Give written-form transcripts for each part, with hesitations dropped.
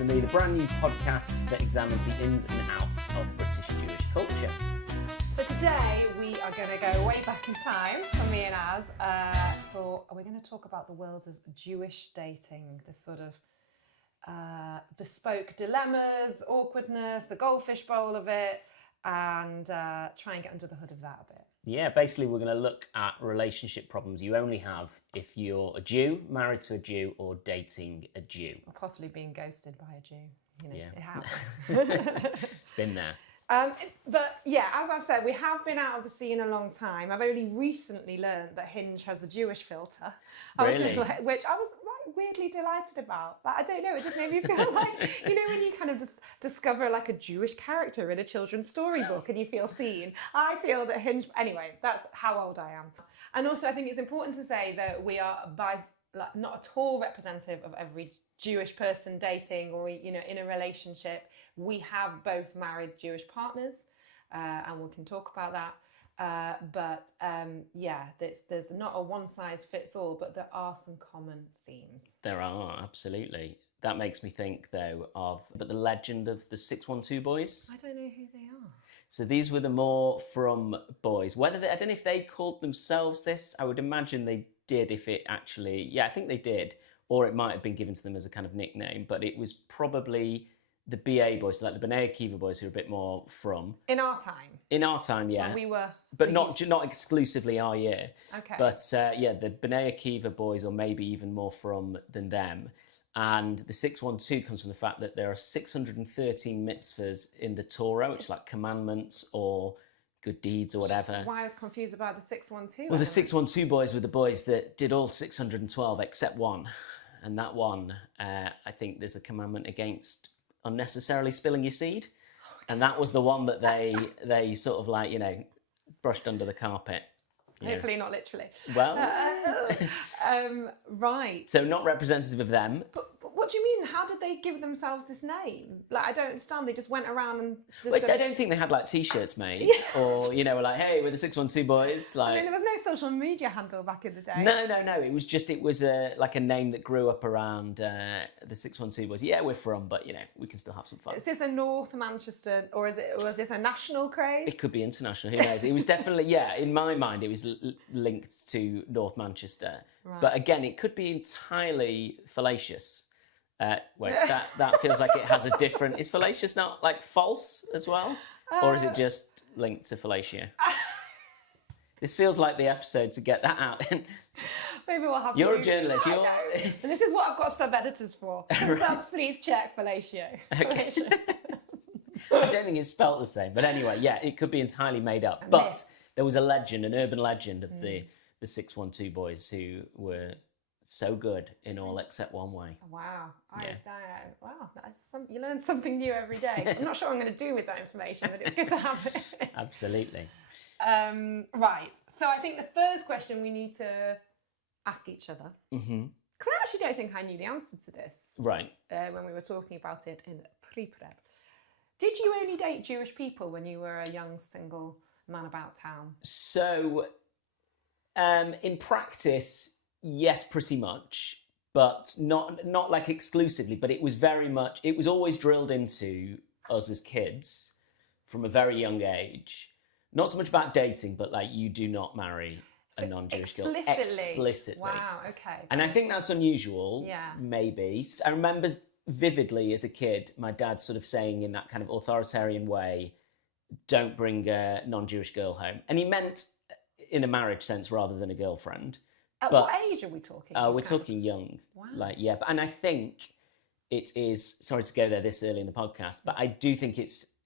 for Me, the brand new podcast that examines the ins and outs of British Jewish culture. So today we are going to go way back in time for me and Az. We're going to talk about the world of Jewish dating, the sort of bespoke dilemmas, awkwardness, the goldfish bowl of it, and try and get under the hood of that a bit. Yeah, basically we're going to look at relationship problems you only have if you're a Jew, married to a Jew, or dating a Jew. Or possibly being ghosted by a Jew. You know, Yeah. it happens. Been there. But yeah, as I've said, we have been out of the scene a long time. I've only recently learned that Hinge has a Jewish filter. Really? Which I was like weirdly delighted about. But I don't know, it just made me feel like, you know, when you kind of discover like a Jewish character in a children's storybook and you feel seen. I feel that Hinge, anyway, that's how old I am. And also I think it's important to say that we are not at all representative of every Jewish person dating or, you know, in a relationship. We have both married Jewish partners and we can talk about that. There's not a one size fits all, but there are some common themes. There are, absolutely. That makes me think, though, of the legend of the 612 boys. I don't know who they are. So these were the more from boys. I don't know if they called themselves this. I would imagine they did if it actually... Yeah, I think they did. Or it might have been given to them as a kind of nickname. But it was probably the BA boys, so like the B'nai Akiva boys, who are a bit more from... In our time? In our time, yeah. When we were... But not exclusively our year. Okay. But the B'nai Akiva boys, or maybe even more from than them. And the 612 comes from the fact that there are 613 mitzvahs in the Torah, which are like commandments or good deeds or whatever. Why I was confused about the 612. Well, the 612 boys were the boys that did all 612 except one. And that one, I think there's a commandment against unnecessarily spilling your seed. And that was the one that they sort of like, you know, brushed under the carpet. Hopefully not literally. Well, right. So not representative of them. But what do you mean? How did they give themselves this name? Like, I don't understand. They just went around and... I don't think they had like T-shirts made, or you know, were like, hey, we're the 612 boys. Like, I mean, there was no social media handle back in the day. No. It was like a name that grew up around the 612 boys. Yeah, we're from, but you know, we can still have some fun. Is this a North Manchester, or was this a national craze? It could be international. Who knows? It was definitely, in my mind, it was linked to North Manchester. Right. But again, it could be entirely fallacious. That feels like it has a different... Is fallacious not like false as well? Or is it just linked to fallacia? This feels like the episode to get that out. Maybe we'll have You're to a journalist. I know. And this is what I've got sub-editors for. Subs, please check fellatio. Okay. I don't think it's spelt the same. But anyway, it could be entirely made up. But there was a legend, an urban legend of the 612 boys who were... so good in all except one way. Wow. Wow. You learn something new every day. I'm not sure what I'm going to do with that information, but it's good to have it. Absolutely. Right. So I think the first question we need to ask each other, because I actually don't think I knew the answer to this. Right. When we were talking about it in pre-prep. Did you only date Jewish people when you were a young single man about town? So, in practice... Yes, pretty much, but not like exclusively, but it was very much, it was always drilled into us as kids from a very young age. Not so much about dating, but like you do not marry a non-Jewish girl. Explicitly. Wow, okay. And I think that's unusual, yeah. Maybe. I remember vividly as a kid, my dad sort of saying in that kind of authoritarian way, don't bring a non-Jewish girl home. And he meant in a marriage sense rather than a girlfriend. What age are we talking? We're talking young. Wow. And I think it is, sorry to go there this early in the podcast, but I do think it's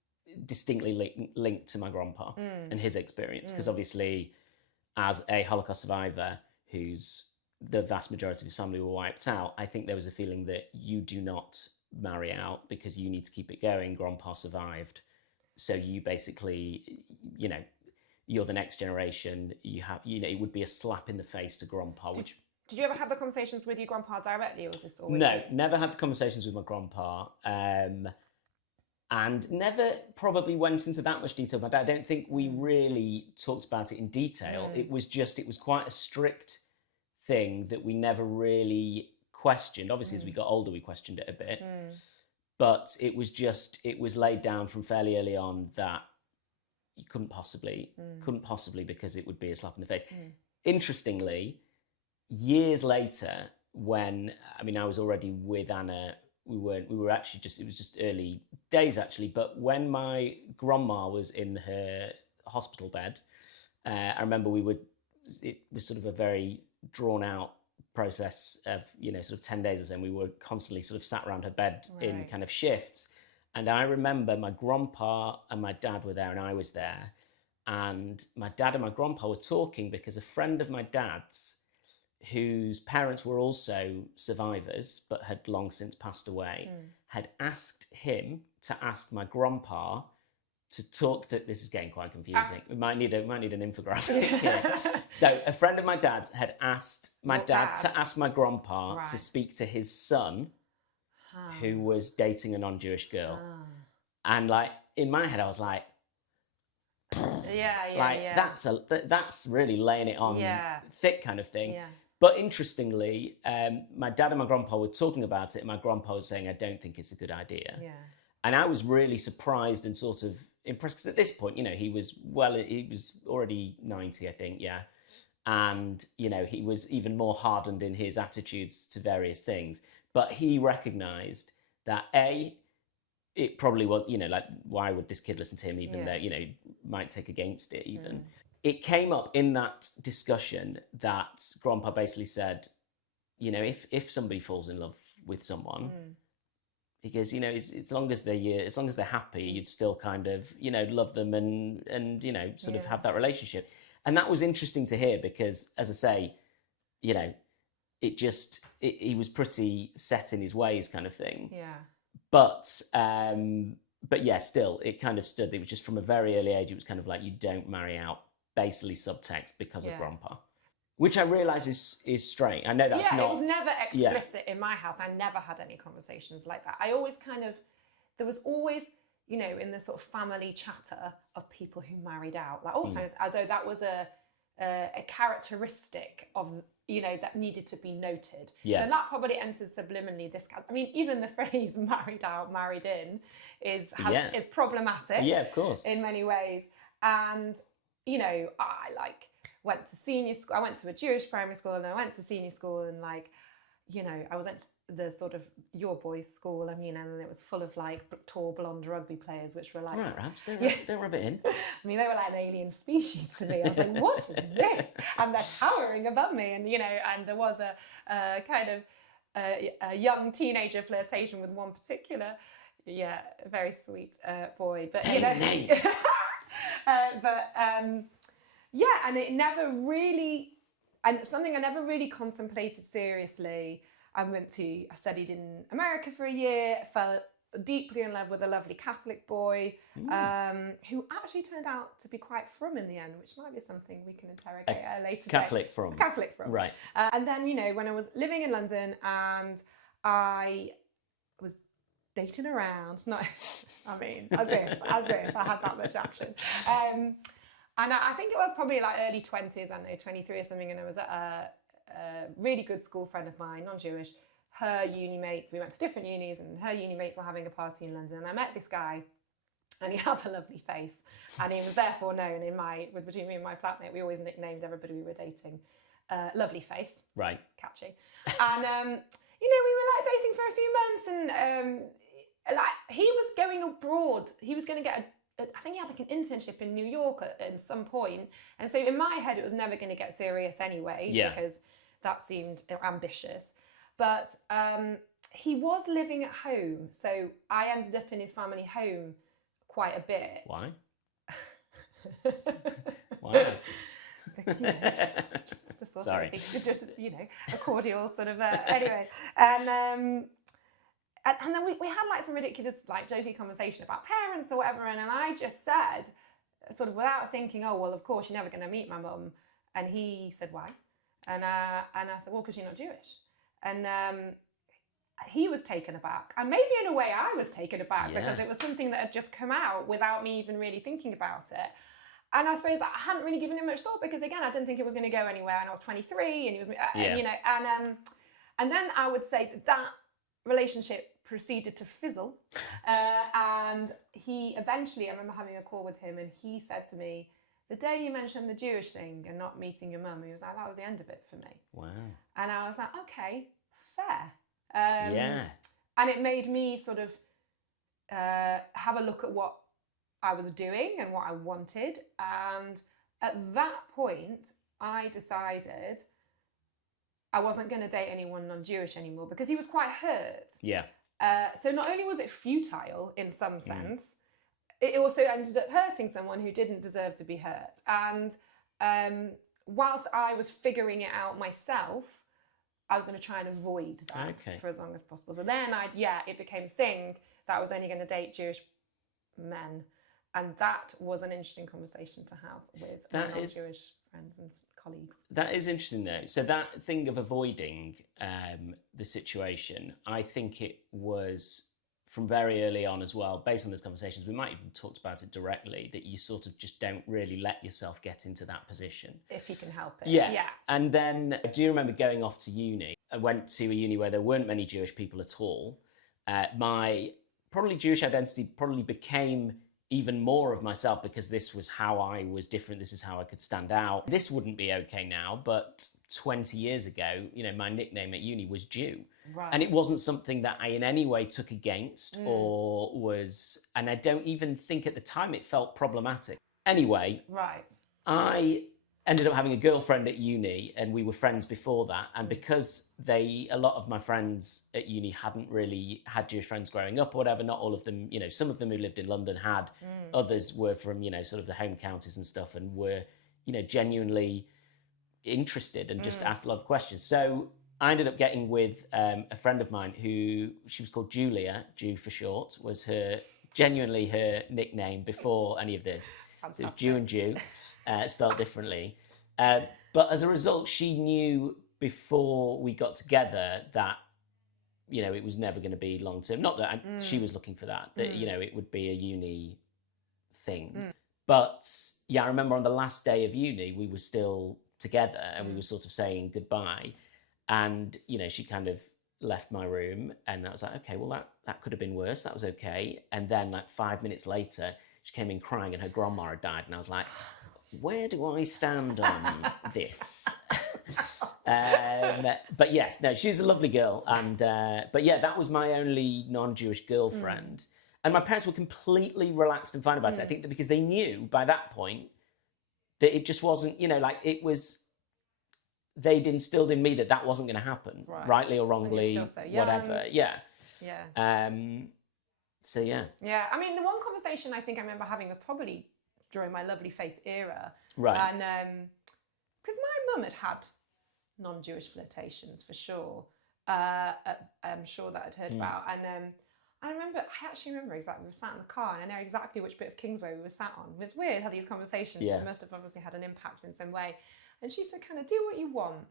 distinctly linked to my grandpa and his experience, because obviously as a Holocaust survivor whose the vast majority of his family were wiped out, I think there was a feeling that you do not marry out because you need to keep it going. Grandpa survived. So you basically, you know, you're the next generation. You have, you know, it would be a slap in the face to grandpa. Did you ever have the conversations with your grandpa directly, or was this always... No, never had the conversations with my grandpa. And never probably went into that much detail. But I don't think we really talked about it in detail. It was quite a strict thing that we never really questioned. Obviously, as we got older, we questioned it a bit. but it was laid down from fairly early on that you couldn't possibly because it would be a slap in the face. Interestingly, years later, when I was already with Anna, we were actually it was just early days actually, but when my grandma was in her hospital bed, I remember it was sort of a very drawn out process of, sort of 10 days or so, and we were constantly sort of sat around her bed in kind of shifts. And I remember my grandpa and my dad were there and I was there, and my dad and my grandpa were talking because a friend of my dad's, whose parents were also survivors but had long since passed away, had asked him to ask my grandpa to talk to. This is getting quite confusing. We might need an infographic. So a friend of my dad's had asked my dad to ask my grandpa to speak to his son, who was dating a non-Jewish girl. And like in my head, I was like, that's really laying it on thick kind of thing. But interestingly, my dad and my grandpa were talking about it, and my grandpa was saying, I don't think it's a good idea. And I was really surprised and sort of impressed, because at this point, he was already 90, I think, and he was even more hardened in his attitudes to various things. But he recognised that it probably was, like, why would this kid listen to him, even though might take against it even. It came up in that discussion that Grandpa basically said, if somebody falls in love with someone, he goes, as long as they're happy, you'd still kind of, love them and sort of have that relationship. And that was interesting to hear because, as I say, he was pretty set in his ways kind of thing. But yeah, still, it kind of stood. It was just from a very early age, it was kind of like, you don't marry out, basically subtext, because of Grandpa. Which I realise is strange. I know that's not... it was never explicit in my house. I never had any conversations like that. I always there was always, in the sort of family chatter of people who married out, like almost as though that was a characteristic of, that needed to be noted. So that probably enters subliminally even the phrase married out, married in is problematic. Yeah, of course. In many ways. And, I went to senior school. I went to a Jewish primary school, and I went to senior school, and I was at the sort of your boys' school. And it was full of tall blonde rugby players, which were like, right, Rabs, don't rub it in. They were like an alien species to me. I was like, what is this? And they're towering above me, and and there was a kind of a young teenager flirtation with one particular, very sweet boy. But names. and it never really, and something I never really contemplated seriously. I studied in America for a year, fell deeply in love with a lovely Catholic boy, who actually turned out to be quite frum in the end, which might be something we can interrogate later. Catholic frum. Right. And then, when I was living in London and I was dating around, as if I had that much action. And I think it was probably early 20s, I don't know, 23 or something, and I was at a really good school friend of mine, non-Jewish, her uni mates, we went to different unis, and her uni mates were having a party in London, and I met this guy, and he had a lovely face, and he was therefore known between me and my flatmate, we always nicknamed everybody we were dating, lovely face. Right. Catchy. And, we were dating for a few months, and he was going abroad, he was going to get I think he had an internship in New York at some point. And so in my head, it was never going to get serious anyway, because that seemed ambitious. But he was living at home. So I ended up in his family home quite a bit. Why? Why? Just thought Sorry. it would be just, a cordial sort of, anyway. And then we had some ridiculous jokey conversation about parents or whatever, and I just said, sort of without thinking, oh well, of course you're never going to meet my mum, and he said why, and I said, well, because you're not Jewish, and he was taken aback, and maybe in a way I was taken aback because it was something that had just come out without me even really thinking about it, and I suppose I hadn't really given it much thought because again I didn't think it was going to go anywhere, and I was 23, and he was, and then I would say that relationship proceeded to fizzle. And he eventually, I remember having a call with him, and he said to me, the day you mentioned the Jewish thing and not meeting your mum, he was like, that was the end of it for me. Wow. And I was like, okay, fair. Yeah. And it made me sort of have a look at what I was doing and what I wanted. And at that point, I decided I wasn't going to date anyone non-Jewish anymore because he was quite hurt. Yeah. So not only was it futile in some sense, it also ended up hurting someone who didn't deserve to be hurt. And whilst I was figuring it out myself, I was going to try and avoid that for as long as possible. So then it became a thing that I was only going to date Jewish men. And that was an interesting conversation to have with my non-Jewish friends and colleagues. That is interesting though. So that thing of avoiding the situation, I think it was from very early on as well, based on those conversations, we might even talked about it directly, that you sort of just don't really let yourself get into that position. If you can help it. Yeah. And then I do remember going off to uni. I went to a uni where there weren't many Jewish people at all. My probably Jewish identity probably became even more of myself because this was how I was different. This is how I could stand out. This wouldn't be okay now, but 20 years ago, my nickname at uni was Jew. Right. And it wasn't something that I in any way took against or was, and I don't even think at the time it felt problematic. Anyway, I ended up having a girlfriend at uni and we were friends before that. And because a lot of my friends at uni hadn't really had Jewish friends growing up or whatever, not all of them, some of them who lived in London had, others were from, sort of the home counties and stuff and were, genuinely interested and just asked a lot of questions. So I ended up getting with a friend of mine she was called Julia, Jew for short, was genuinely her nickname before any of this. Fantastic. It was Jew and Jew. Spelled differently. But as a result, she knew before we got together that, it was never going to be long term. Not that she was looking for that, it would be a uni thing. But yeah, I remember on the last day of uni, we were still together and we were sort of saying goodbye. And, she kind of left my room and I was like, okay, well, that could have been worse. That was okay. And then like 5 minutes later, she came in crying and her grandma had died. And I was like, where do I stand on this? But yes, no, she was a lovely girl. And but yeah, that was my only non-Jewish girlfriend. And my parents were completely relaxed and fine about it. I think that because they knew by that point that it just wasn't, they'd instilled in me that wasn't going to happen, rightly or wrongly, so whatever. Yeah. So yeah. Yeah, I mean, the one conversation I think I remember having was probably during my Lovely Face era. Right. And because my mum had non-Jewish flirtations for sure. I'm sure that I'd heard about. And I actually remember exactly, we were sat in the car and I know exactly which bit of Kingsway we were sat on. It's weird how these conversations must have obviously had an impact in some way. And she said, kind of do what you want.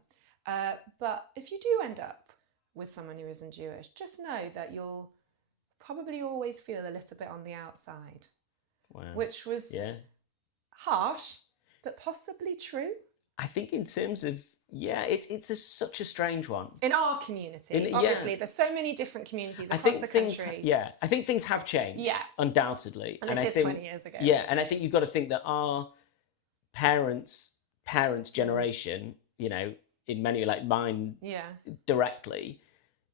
But if you do end up with someone who isn't Jewish, just know that you'll probably always feel a little bit on the outside. Wow. Which was harsh, but possibly true. I think in terms of, it's such a strange one. In our community, obviously, there's so many different communities across the country. I think things have changed, undoubtedly. And this is 20 years ago. Yeah, and I think you've got to think that our parents' generation, in many, like mine directly,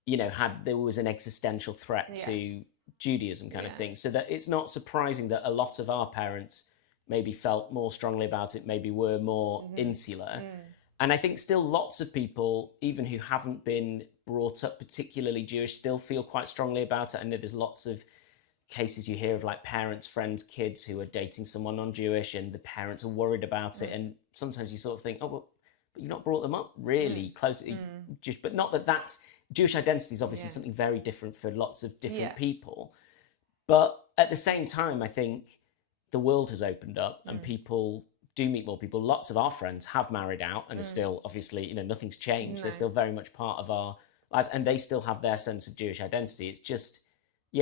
there was an existential threat to Judaism kind of thing. So that it's not surprising that a lot of our parents maybe felt more strongly about it, maybe were more insular. And I think still lots of people, even who haven't been brought up particularly Jewish, still feel quite strongly about it. I know there's lots of cases you hear of like parents, friends, kids who are dating someone non-Jewish and the parents are worried about it. And sometimes you sort of think, oh, well, but you've not brought them up really closely. But not that Jewish identity is obviously something very different for lots of different people. But at the same time, I think the world has opened up and people do meet more people. Lots of our friends have married out and are still, obviously, nothing's changed. No. They're still very much part of our lives and they still have their sense of Jewish identity. It's just,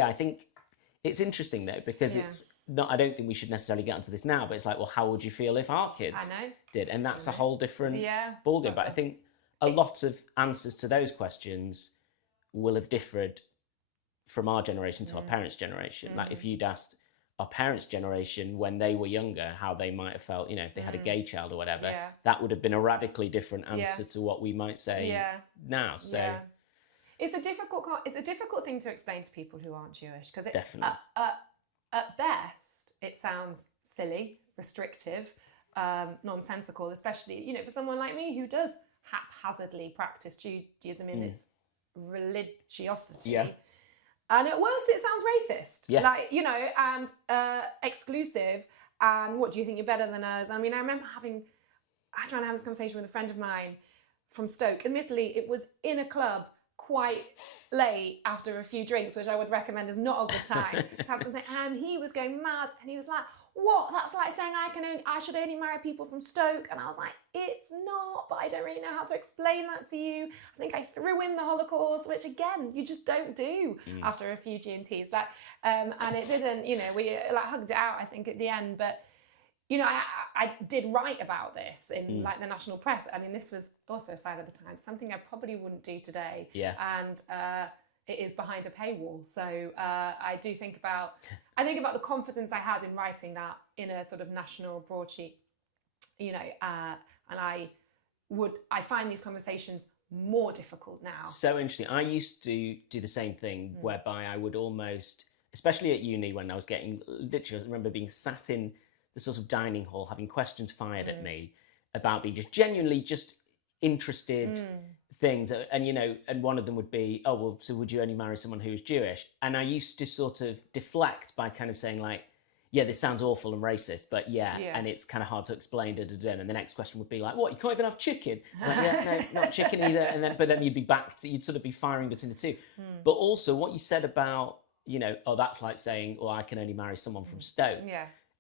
I think it's interesting though, because it's not, I don't think we should necessarily get onto this now, but it's like, well, how would you feel if our kids did? And that's a whole different ballgame. But I think a lot of answers to those questions will have differed from our generation to our parents' generation. Like if you'd asked our parents' generation when they were younger how they might have felt, if they had a gay child or whatever, that would have been a radically different answer to what we might say now. So it's a difficult thing to explain to people who aren't Jewish, because definitely at best it sounds silly, restrictive, nonsensical, especially for someone like me who does haphazardly practice Judaism in its religiosity. And at worst, it sounds racist, and exclusive. And what do you think, you're better than us? I mean, I remember trying to have this conversation with a friend of mine from Stoke. Admittedly, it was in a club quite late after a few drinks, which I would recommend is not a good time. And he was going mad, and he was like, "What? That's like saying I should only marry people from Stoke." And I was like, "It's not, but I don't really know how to explain that to you. I think I threw in the Holocaust," which again, you just don't do after a few G&Ts. And it didn't, we hugged it out, I think, at the end. But I did write about this in the national press. I mean, this was also a sign of the times, something I probably wouldn't do today. And it is behind a paywall. So I think about the confidence I had in writing that in a sort of national broadsheet, and I find these conversations more difficult now. So interesting. I used to do the same thing, whereby I would almost, especially at uni when I was getting, literally, I remember being sat in the sort of dining hall, having questions fired at me about being just genuinely just interested things. And one of them would be, "Oh, well, so would you only marry someone who is Jewish?" And I used to sort of deflect by kind of saying like, "Yeah, this sounds awful and racist, but and it's kind of hard to explain, And the next question would be like, "What, you can't even have chicken?" I was like, "Yeah, no, not chicken either." But then you'd be you'd sort of be firing between the two. But also what you said about, "Oh, that's like saying, oh, I can only marry someone from Stoke."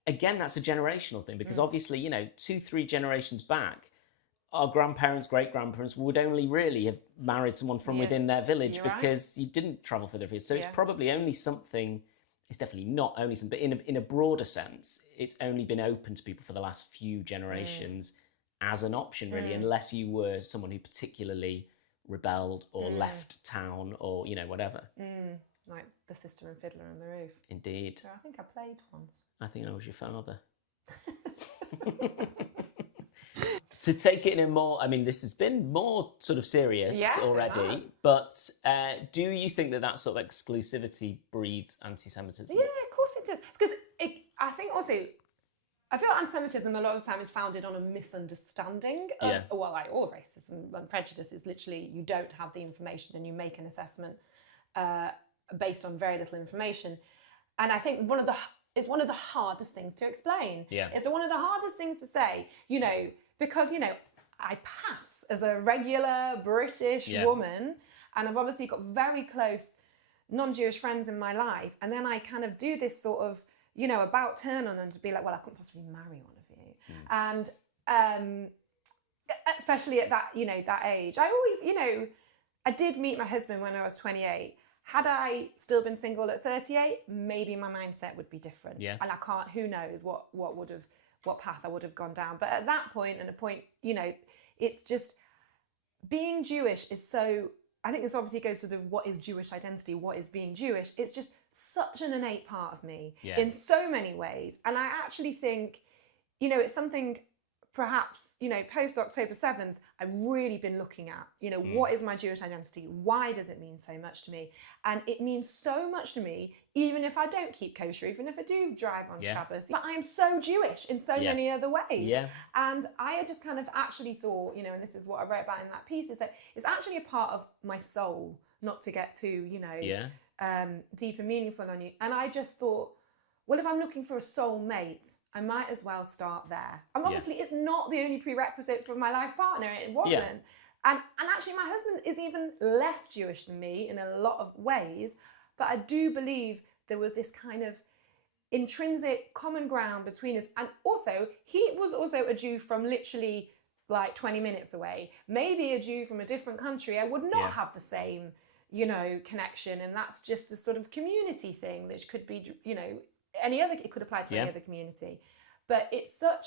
Again, that's a generational thing, because obviously, 2-3 generations back, our grandparents, great-grandparents would only really have married someone from within their village, because you didn't travel for their village. So it's probably only something, it's definitely not only something, but in a broader sense, it's only been open to people for the last few generations as an option, really, unless you were someone who particularly rebelled or left town or, whatever. Like the Sister and Fiddler on the Roof. Indeed. So I think I played once. I think I was your father. To take it in a more, this has been more sort of serious already, but do you think that sort of exclusivity breeds anti-Semitism? Yeah, of course it does. Because I think also, I feel anti-Semitism a lot of the time is founded on a misunderstanding of, all racism and prejudice is literally, you don't have the information and you make an assessment based on very little information. And I think it's one of the hardest things to explain. It's one of the hardest things to say, because, I pass as a regular British woman, and I've obviously got very close non-Jewish friends in my life. And then I kind of do this sort of, about turn on them to be like, well, I couldn't possibly marry one of you. And especially at that, that age, I always, I did meet my husband when I was 28. Had I still been single at 38, maybe my mindset would be different. And I can't, who knows what path I would have gone down. But at that point, it's just, being Jewish is so, I think this obviously goes to the what is Jewish identity, what is being Jewish. It's just such an innate part of me in so many ways. And I actually think, it's something perhaps, post October 7th, I've really been looking at, what is my Jewish identity? Why does it mean so much to me? And it means so much to me, even if I don't keep kosher, even if I do drive on Shabbos. But I am so Jewish in so many other ways. And I just kind of actually thought, and this is what I wrote about in that piece, is that it's actually a part of my soul, not to get too, deep and meaningful on you. And I just thought, well, if I'm looking for a soulmate, I might as well start there. And obviously, it's not the only prerequisite for my life partner. It wasn't. And actually, my husband is even less Jewish than me in a lot of ways. But I do believe there was this kind of intrinsic common ground between us. And also, he was also a Jew from literally like 20 minutes away. Maybe a Jew from a different country. I would not have the same, connection. And that's just a sort of community thing, which could be, it could apply to any other community. But it's such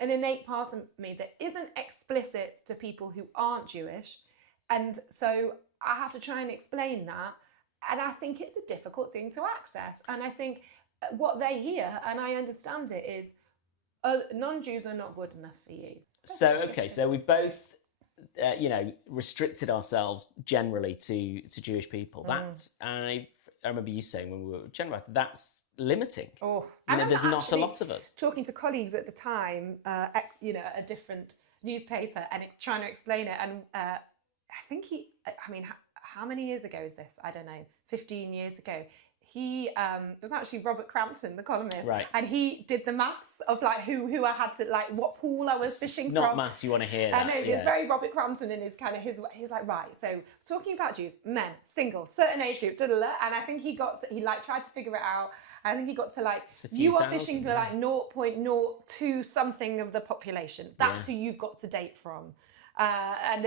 an innate part of me that isn't explicit to people who aren't Jewish. And so I have to try and explain that. And I think it's a difficult thing to access. And I think what they hear, and I understand it, is non-Jews are not good enough for you. So we both, restricted ourselves generally to Jewish people. That's, I remember you saying when we were general, that's limiting. There's not a lot of us. Talking to colleagues at the time, a different newspaper, and trying to explain it. And I think how many years ago is this? I don't know, 15 years ago. It was actually Robert Crampton, the columnist, right. And he did the maths of like who I had to, like what pool I was fishing from. It's not maths you want to hear. I know, it's very Robert Crampton in his he's like, right, so talking about Jews, men, single, certain age group, and I think he tried to figure it out. I think he got to like, you are fishing for like 0.02 something of the population. That's who you've got to date from. And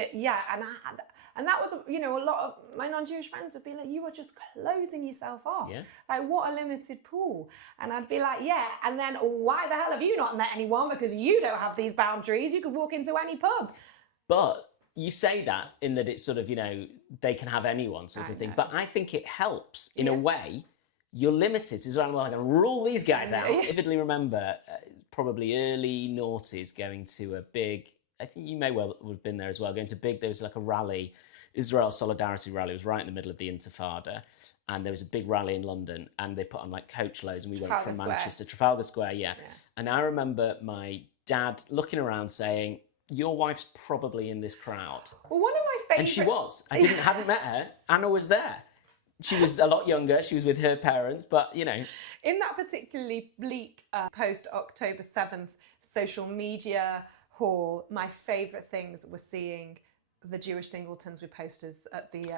that was, a lot of my non-Jewish friends would be like, you are just closing yourself off. Yeah. Like, what a limited pool. And I'd be like, yeah. And then why the hell have you not met anyone? Because you don't have these boundaries. You could walk into any pub. But you say that in that it's sort of, they can have anyone sort of thing. But I think it helps in a way. You're limited. So I'm like, I'm going to rule these guys out. I vividly remember probably early noughties going to a big, I think you may well have been there as well, there was like a rally, Israel Solidarity rally. It was right in the middle of the Intifada. And there was a big rally in London and they put on like coach loads and we went from Manchester, Trafalgar Square, yeah. And I remember my dad looking around saying, your wife's probably in this crowd. Well, one of my favourite... And she was. I hadn't met her. Anna was there. She was a lot younger. She was with her parents, but, In that particularly bleak post-October 7th social media hall, my favourite things were seeing the Jewish singletons with posters at the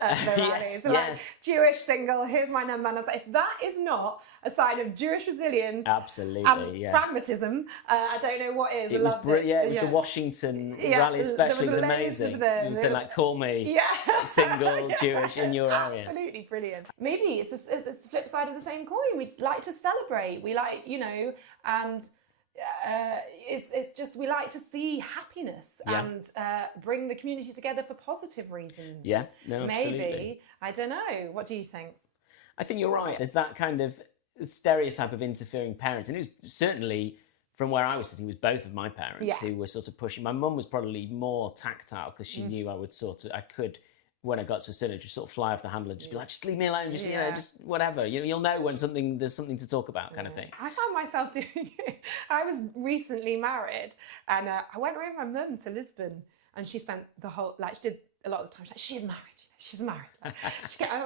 rallies. Like, Jewish single, here's my number. And I was like, if that is not a sign of Jewish resilience absolutely, and pragmatism, I don't know what is. It was the Washington rally especially. It was amazing. You say like, call me single Jewish in your area. Absolutely brilliant. Maybe it's the flip side of the same coin. We like to celebrate. We like, and... it's just we like to see happiness and bring the community together for positive reasons. Yeah, no, absolutely. Maybe, I don't know. What do you think? I think you're right. There's that kind of stereotype of interfering parents, and it was certainly from where I was sitting, it was both of my parents who were sort of pushing. My mum was probably more tactile because she knew I could. When I got to a certain age, just sort of fly off the handle and just be like, just leave me alone, just just whatever. You'll know when there's something to talk about, kind of thing. I found myself doing it. I was recently married, and I went away with my mum to Lisbon, and she spent the whole she did a lot of the time. She's like, she's married. I don't care.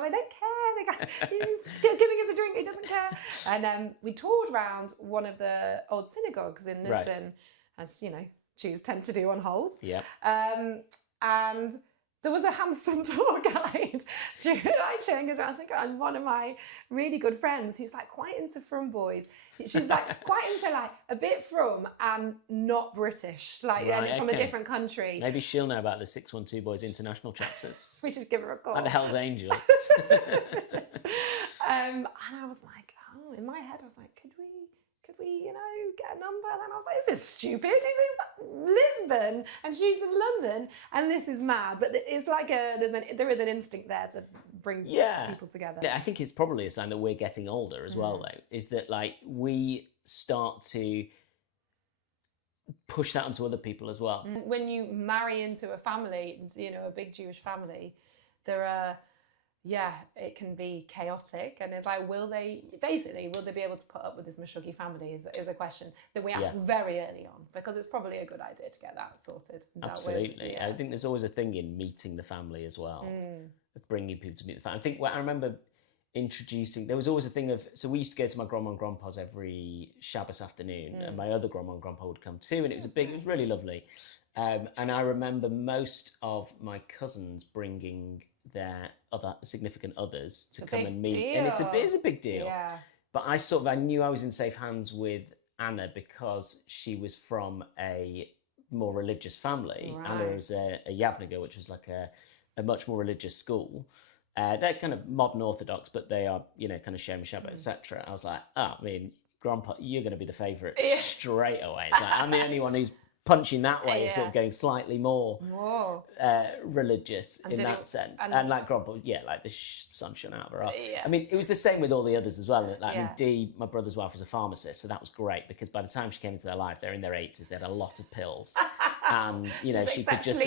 He's giving us a drink. He doesn't care. And we toured around one of the old synagogues in Lisbon, as Jews tend to do on holes. Yeah. And there was a handsome tour guide showing us around, and one of my really good friends who's like quite into from boys. She's like quite into like a bit from and not British, and from a different country. Maybe she'll know about the 612 Boys international chapters. We should give her a call. Like the Hells Angels. And I was like, in my head, I was like, could we, get a number? And then I was like, this is stupid. He's in Lisbon and she's in London and this is mad. But it's like there is an instinct there to bring people together. I think it's probably a sign that we're getting older as well, though, is that like we start to push that onto other people as well. When you marry into a family, a big Jewish family, there are... it can be chaotic, and it's like, will they be able to put up with this Meshuggah family is a question that we ask very early on, because it's probably a good idea to get that sorted. Absolutely. I think there's always a thing in meeting the family as well, of bringing people to meet the family. I think I remember there was always a thing of, so we used to go to my grandma and grandpa's every Shabbos afternoon, and my other grandma and grandpa would come too, and it was really lovely. And I remember most of my cousins bringing their other significant others to come and meet, and it's a big deal. Yeah. But I knew I was in safe hands with Anna because she was from a more religious family. Right. Anna was a Yavnega, which was like a much more religious school. They're kind of modern Orthodox, but they are, kind of Shem Shabbat, etc. I was like, Grandpa, you're going to be the favourite straight away. It's like, I'm the only one who's punching that way. You're sort of going slightly more religious in that sense. And like Grandpa, like the sun shone out of her ass. I mean, it was the same with all the others as well. Like, I mean, Dee, my brother's wife, was a pharmacist, so that was great because by the time she came into their life, they're in their 80s, they had a lot of pills. And, you know, she could just...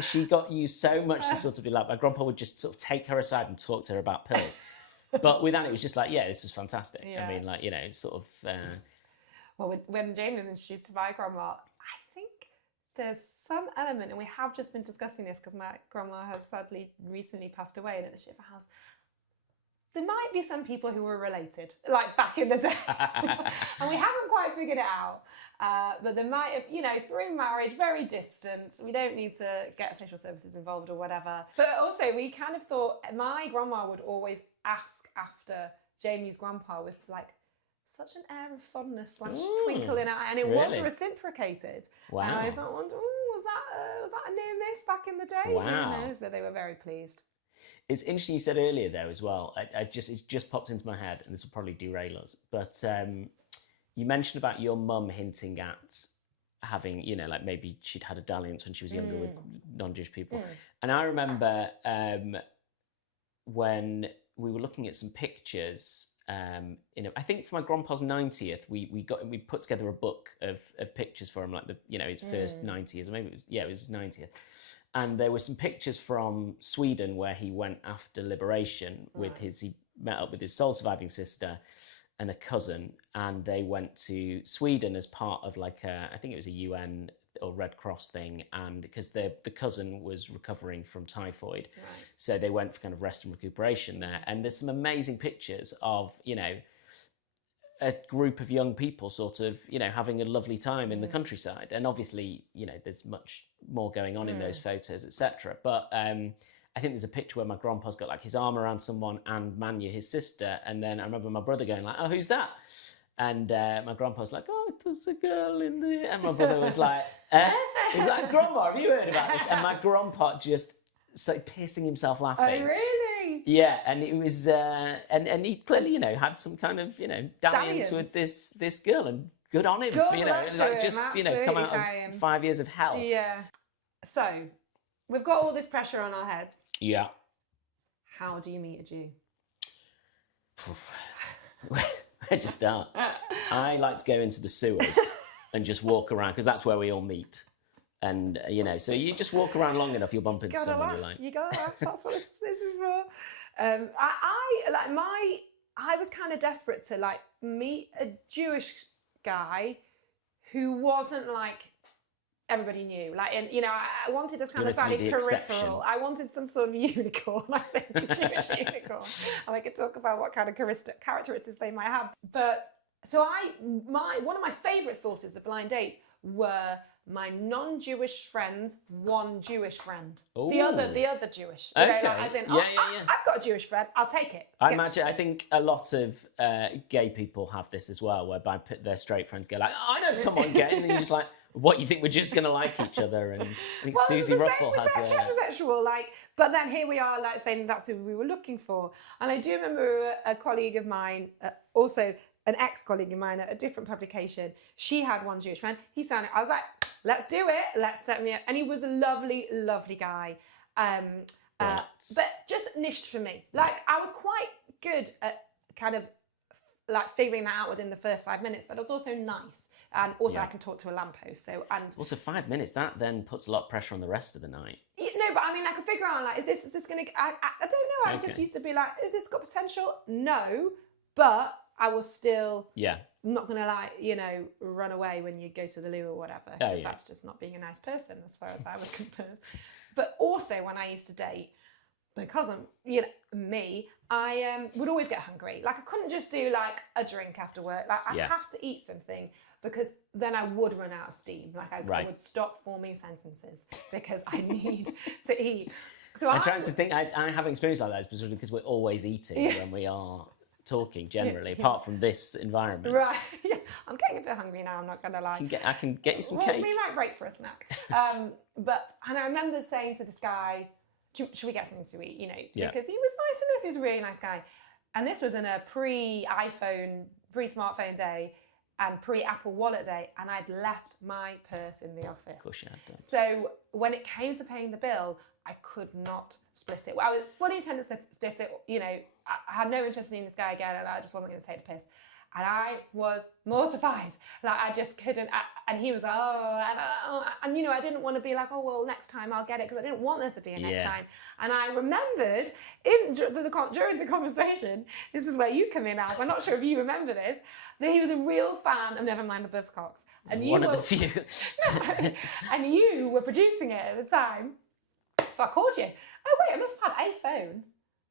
She got used so much to sort of be like, my grandpa would just sort of take her aside and talk to her about pills. But with Annie, it was just like, this was fantastic. I mean, like, you know, sort of... Well, when Jamie was introduced to my grandma, I think there's some element, and we have just been discussing this because my grandma has sadly recently passed away and at the Schiffer house. There might be some people who were related, like back in the day, and we haven't quite figured it out. But there might have, you know, through marriage, very distant. We don't need to get social services involved or whatever. But also, we kind of thought my grandma would always ask after Jamie's grandpa with like such an air of fondness / twinkle in her eye, and it was reciprocated. Wow! And I thought, was that a near miss back in the day? Wow! Who knows? But they were very pleased. It's interesting you said earlier though as well. It's just popped into my head, and this will probably derail us. But you mentioned about your mum hinting at having, you know, like maybe she'd had a dalliance when she was younger with non-Jewish people. And I remember when we were looking at some pictures. I think for my grandpa's 90th, we put together a book of pictures for him, like his first 90th, or maybe it was his 90th. And there were some pictures from Sweden where he went after liberation he met up with his sole surviving sister and a cousin, and they went to Sweden as part of I think it was a UN or Red Cross thing, and because the cousin was recovering from typhoid, so they went for kind of rest and recuperation there. And there's some amazing pictures of, you know, a group of young people sort of, you know, having a lovely time in the countryside. And obviously, you know, there's much more going on in those photos, etc. But I think there's a picture where my grandpa's got like his arm around someone and Manya, his sister, and then I remember my brother going like, "Oh, who's that?" And my grandpa's like, "Oh, it was a girl in the..." And my brother was like, "Eh?" He's like, "Grandma, have you heard about this?" And my grandpa just started piercing himself laughing. Oh, really? Yeah, and it was, and he clearly, you know, had some kind of, you know, dalliance with this girl, and good on him. You know, it was like just, you know, come out of 5 years of hell. Yeah. So, we've got all this pressure on our heads. Yeah. How do you meet a Jew? Where'd you start? I like to go into the sewers and just walk around, because that's where we all meet. And, you know, so you just walk around long enough, you'll bump into someone you like. You gotta laugh. That's what this is for. I was kind of desperate to like meet a Jewish guy who wasn't like everybody knew. Like, and you know, I wanted this kind of slightly peripheral. I wanted some sort of unicorn, I think, a Jewish unicorn. And I could talk about what kind of characteristics they might have. But so one of my favourite sources of blind dates were my non-Jewish friend's one Jewish friend. Ooh. The other Jewish. Okay. You know, like, as in, I've got a Jewish friend, I'll take it. I think a lot of gay people have this as well, whereby their straight friends go like, "Oh, I know someone gay," and then you're just like, "What, you think we're just going to like each other?" And I think Susie Ruffle has heterosexual, like, but then here we are, like, saying that's who we were looking for. And I do remember a colleague of mine, also an ex-colleague of mine at a different publication, she had one Jewish friend. He sounded, I was like, "Let's do it. Let's set me up." And he was a lovely, lovely guy. But just Nisht for me. Like, I was quite good at kind of like figuring that out within the first 5 minutes, but it was also nice. And also I can talk to a lamppost. So, and also 5 minutes, that then puts a lot of pressure on the rest of the night. No, but I mean, I could figure out like, is this going to, I don't know. I just used to be like, is this got potential? No, but I was still not going to like, you know, run away when you go to the loo or whatever. Because that's just not being a nice person as far as I was concerned. But also when I used to date, because of, you know, me, I would always get hungry. Like, I couldn't just do like a drink after work. Like, I have to eat something, because then I would run out of steam. Like, I would stop forming sentences because I need to eat. So I'm trying to think. I have experience like that, specifically because we're always eating when we are talking generally, apart from this environment. Right. Yeah. I'm getting a bit hungry now, I'm not going to lie. I can get you some cake. We might break for a snack. And I remember saying to this guy, should we get something to eat? You know, because he was nice enough. He was a really nice guy. And this was in a pre-iPhone, pre-smartphone day. and pre-Apple Wallet day, and I'd left my purse in the office. Of course you had done. So when it came to paying the bill, I could not split it. Well, I was fully intended to split it. You know, I had no interest in seeing this guy again, and I just wasn't going to take the piss. And I was mortified. Like, I just couldn't. And he was like, and you know, I didn't want to be like, oh, well, next time I'll get it, because I didn't want there to be a next time. And I remembered during the conversation, this is where you come in, Az. I'm not sure if you remember this, that he was a real fan of Never Mind the Buzzcocks. And One of the few. And you were producing it at the time. So I called you. Oh, wait, I must have had a phone.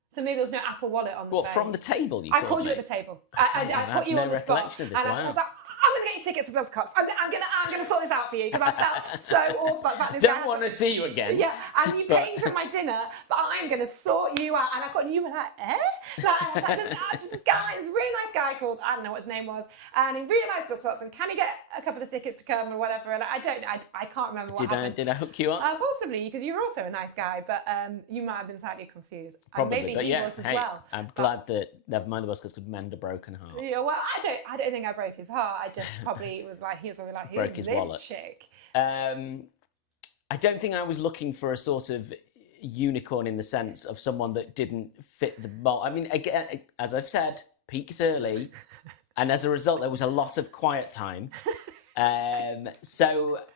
So maybe there was no Apple Wallet on the phone. What, from the table you I called called you me? at the table. I put you no on the spot. recollection of this, And wow. I was like, I'm going to get you tickets for Buzzcocks. I'm going to sort this out for you, because I felt so awful about this. Don't want to see you again. Yeah, and you paid for my dinner, but I'm going to sort you out. And I called, and you were like, eh? Like, I was like, just this guy, this really nice guy called, I don't know what his name was, and he really likes Buzzcocks, and can he get a couple of tickets to come or whatever? And I don't know, I can't remember what happened. Did I hook you up? Possibly, because you're also a nice guy, but you might have been slightly confused. Probably, and maybe but he yeah, was as hey, well. I'm glad that Never Mind the Buzzcocks could mend a broken heart. Yeah, well, I don't think I broke his heart. I just probably was like, he was probably like, Broke who's his this wallet. chick? I don't think I was looking for a sort of unicorn in the sense of someone that didn't fit the mold. I mean, again, as I've said, peaked early, and as a result, there was a lot of quiet time. And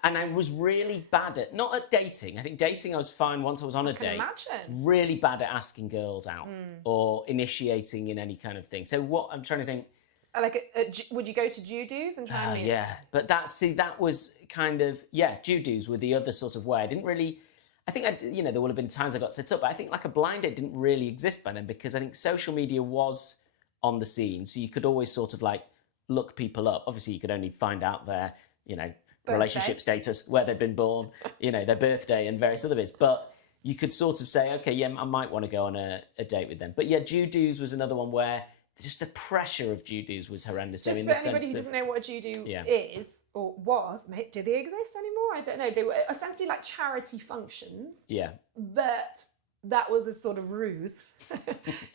I was really bad at, not at dating. I think dating I was fine once I was on a date. Imagine. Really bad at asking girls out or initiating in any kind of thing. So what I'm trying to think. Like, would you go to Judo's and try and meet? Yeah, but that was kind of, Judo's were the other sort of way. I didn't really, I think, there would have been times I got set up, but I think like a blind date didn't really exist by then, because I think social media was on the scene. So you could always sort of like look people up. Obviously, you could only find out their, relationship status, where they'd been born, their birthday and various other bits. But you could sort of say, okay, yeah, I might want to go on a date with them. But yeah, Judo's was another one where just the pressure of Judo's was horrendous. Just for anybody who doesn't know what a Judo is or was, do they exist anymore? I don't know. They were essentially like charity functions. Yeah. But that was a sort of ruse.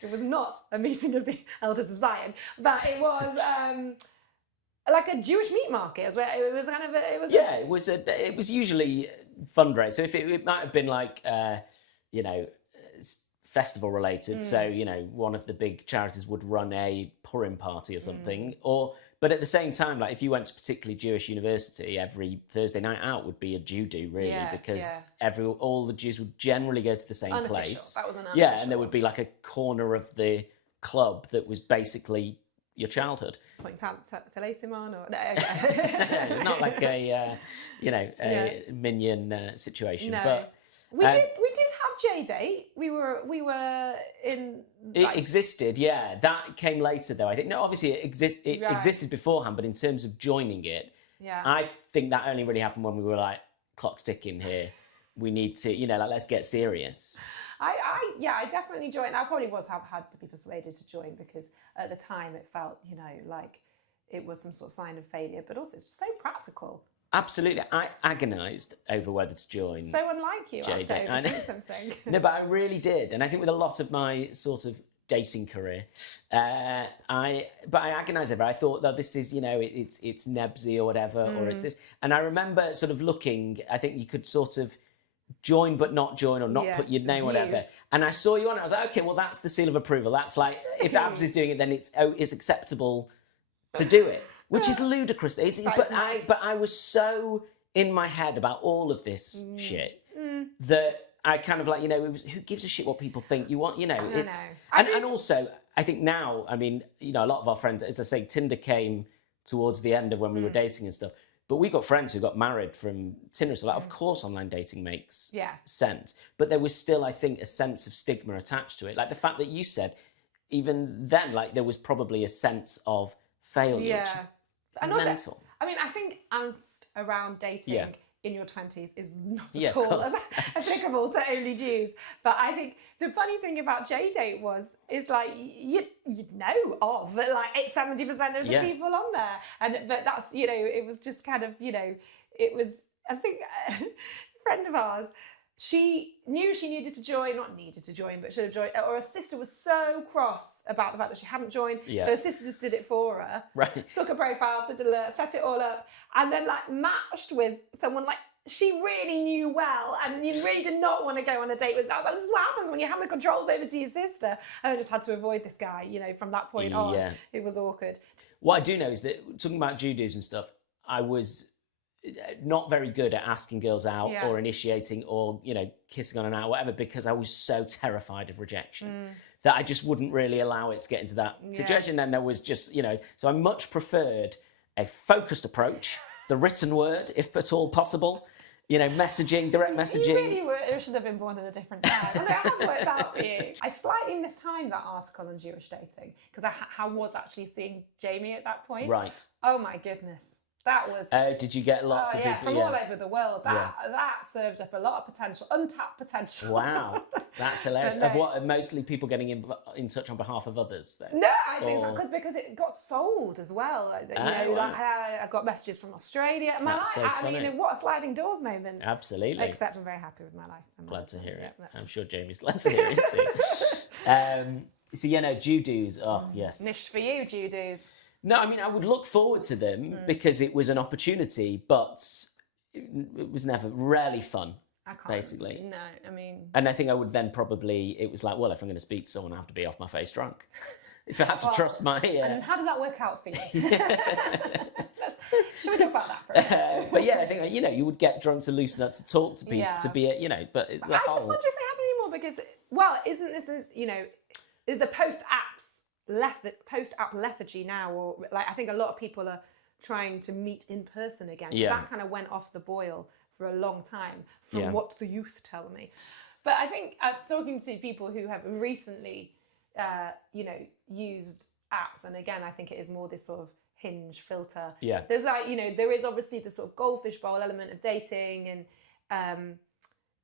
It was not a meeting of the elders of Zion, but it was like a Jewish meat market. It was kind of it was usually fundraising. So if it might have been like festival related. So, one of the big charities would run a Purim party or something. But at the same time, like if you went to particularly Jewish university, every Thursday night out would be a Judo, really, because all the Jews would generally go to the same place. That was an unofficial. Yeah, and there would be like a corner of the club that was basically your childhood. Point Tele Simon or no? It's not like a minion situation, no. but. We did have J-Date. We were in. It existed, yeah. That came later, though. I think obviously it existed beforehand, but in terms of joining it, I think that only really happened when we were like, clock's ticking here. We need to, let's get serious. I definitely joined. I probably had to be persuaded to join, because at the time it felt, like it was some sort of sign of failure, but also it's so practical. Absolutely. I agonised over whether to join. So unlike you, I know something. No, but I really did. And I think with a lot of my sort of dating career, I agonised over it. I thought that this is, it's Nebsy or whatever, or it's this. And I remember sort of looking, I think you could sort of join but not join, or not put your name, whatever. And I saw you on it. I was like, okay, well, that's the seal of approval. That's like, if Abs is doing it, then it's acceptable to do it. Which is ludicrous. But I was so in my head about all of this shit that I kind of like, it was, who gives a shit what people think? You want, it's... And also, I think now, I mean, a lot of our friends, as I say, Tinder came towards the end of when we were dating and stuff, but we got friends who got married from Tinder. So, of course, online dating makes sense. But there was still, I think, a sense of stigma attached to it. Like the fact that you said, even then, like there was probably a sense of failure. Yeah. And also, mental. I mean, I think angst around dating in your 20s is not at all applicable to only Jews. But I think the funny thing about J-Date is like you know of like 70% of the people on there, but that's it was just kind of it was, I think a friend of ours she knew she needed to join, not needed to join, but should have joined, or her sister was so cross about the fact that she hadn't joined, so her sister just did it for her. Right. Took her profile, set it all up, and then like matched with someone like she really knew well, and you really did not want to go on a date with. That. This is what happens when you hand the controls over to your sister. And I just had to avoid this guy, you know, from that point on. It was awkward. What I do know is that, talking about Judos and stuff, I was not very good at asking girls out or initiating or, you know, kissing on an out, whatever, because I was so terrified of rejection that I just wouldn't really allow it to get into that situation. And there was just, you know, so I much preferred a focused approach, the written word, if at all possible. You know, messaging, direct messaging. You really should have been born at a different time. Well, it has worked out for you. I slightly mistimed that article on Jewish dating because I was actually seeing Jamie at that point. Right. Oh my goodness. That was... did you get lots of people? From all over the world. That served up a lot of potential, untapped potential. Wow, that's hilarious. Of what? Mostly people getting in touch on behalf of others, then? No, I think so, because it got sold as well. You know, wow. I got messages from Australia. I mean, what a sliding doors moment. Absolutely. Except I'm very happy with my life. Glad to hear it. I'm sure Jamie's glad to hear it too. So, yeah, no, Judos. Oh, yes. Nisht for you, Judos. No, I mean, I would look forward to them because it was an opportunity, but it was rarely fun, basically. No, I mean... And I think I would then probably, it was like, well, if I'm going to speak to someone, I have to be off my face drunk. If I have to trust my... And how did that work out for you? Should we talk about that for a minute? But yeah, I think, you know, you would get drunk to loosen up, to talk to people, to be, you know, but it's I just wonder if they happen anymore because, well, isn't this, you know, is the post-app lethargy now, or like I think a lot of people are trying to meet in person again. That kind of went off the boil for a long time, from what the youth tell me. But I think talking to people who have recently, you know, used apps, and again, I think it is more this sort of Hinge filter. Yeah. There's like, you know, there is obviously the sort of goldfish bowl element of dating, and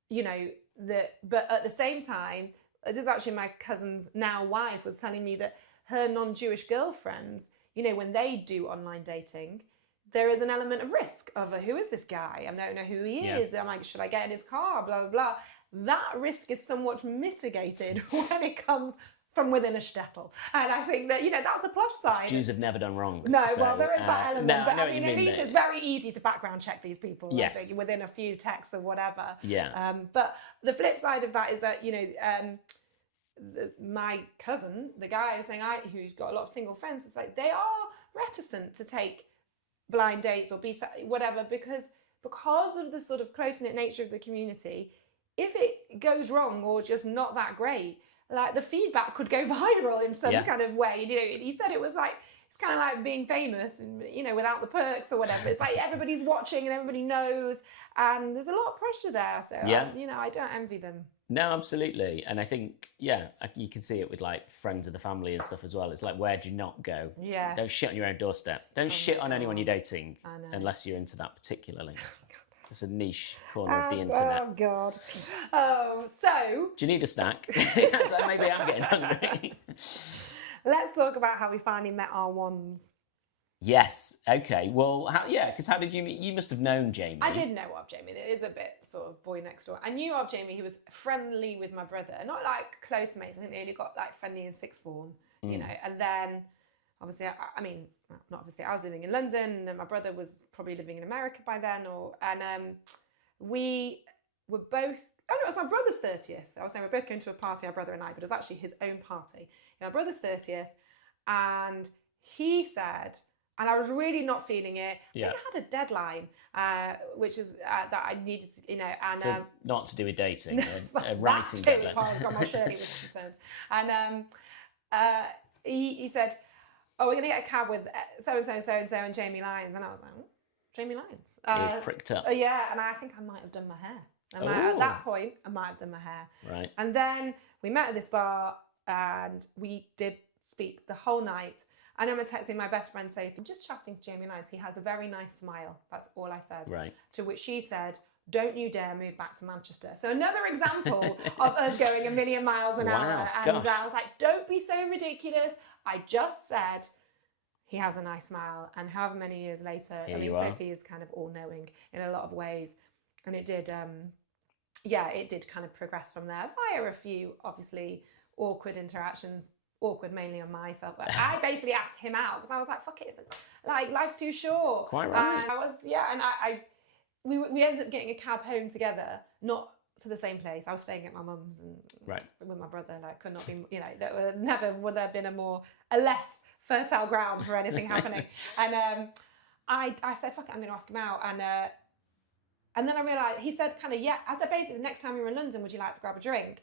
you know, but at the same time, this is actually my cousin's now wife was telling me that her non-Jewish girlfriends, you know, when they do online dating, there is an element of risk of who is this guy? I don't know who he is. I'm like, should I get in his car? Blah, blah, blah. That risk is somewhat mitigated when it comes from within a shtetl. And I think that, you know, that's a plus side. Jews have never done wrong. No, so, well, there is that element. No, but I mean, at least it's very easy to background check these people. Yes. I think, within a few texts or whatever. Yeah. But the flip side of that is that, you know, my cousin, the guy saying who's got a lot of single friends, was like, they are reticent to take blind dates or be whatever because of the sort of close-knit nature of the community. If it goes wrong or just not that great, like the feedback could go viral in some kind of way. You know, he said it was like, it's kind of like being famous and, you know, without the perks or whatever. It's like everybody's watching and everybody knows, and there's a lot of pressure there. So you know, I don't envy them. No, absolutely. And I think, you can see it with like friends of the family and stuff as well. It's like, where do you not go? Yeah. Don't shit on your own doorstep. Don't shit on anyone you're dating unless you're into that particularly. It's a niche corner of the internet. Oh, God. Oh, so... Do you need a snack? So maybe I'm getting hungry. Let's talk about how we finally met our ones. Yes. Okay. Well, because how did you meet? You must have known Jamie. I did know of Jamie. It is a bit sort of boy next door. I knew of Jamie. He was friendly with my brother. Not like close mates. I think they only got like friendly in sixth form, you know. And then, obviously, I mean, not obviously, I was living in London, and my brother was probably living in America by then. And we were both... Oh, no, it was my brother's 30th. I was saying we're both going to a party, our brother and I, but it was actually his own party. My brother's 30th, and he said... And I was really not feeling it. I think I had a deadline, which is that I needed to, you know, and so not to do with dating, a writing deadline. As far as my Shirley was concerned. And he said, "Oh, we're going to get a cab with so and so and so and so and Jamie Lyons," and I was like, oh, "Jamie Lyons." He was pricked up. Yeah, and I think I might have done my hair. And at that point, I might have done my hair. Right. And then we met at this bar, and we did speak the whole night. And I'm texting my best friend saying, I'm just chatting to Jamie Lyons. He has a very nice smile. That's all I said. Right. To which she said, don't you dare move back to Manchester. So another example of us going a million miles an hour. And I was like, don't be so ridiculous. I just said, he has a nice smile. And however many years later, Sophie is kind of all-knowing in a lot of ways. And it did yeah, it did kind of progress from there via a few, obviously, awkward interactions, awkward mainly on myself. But I basically asked him out because I was like, fuck it, like, life's too short. Quite right. And I was, yeah, and we ended up getting a cab home together, not to the same place. I was staying at my mum's and with my brother. Like, could not be, you know, never would there have been a less fertile ground for anything happening. And I said, fuck it, I'm going to ask him out. And then I realised, he said kind of, yeah, I said, basically, the next time you're in London, would you like to grab a drink?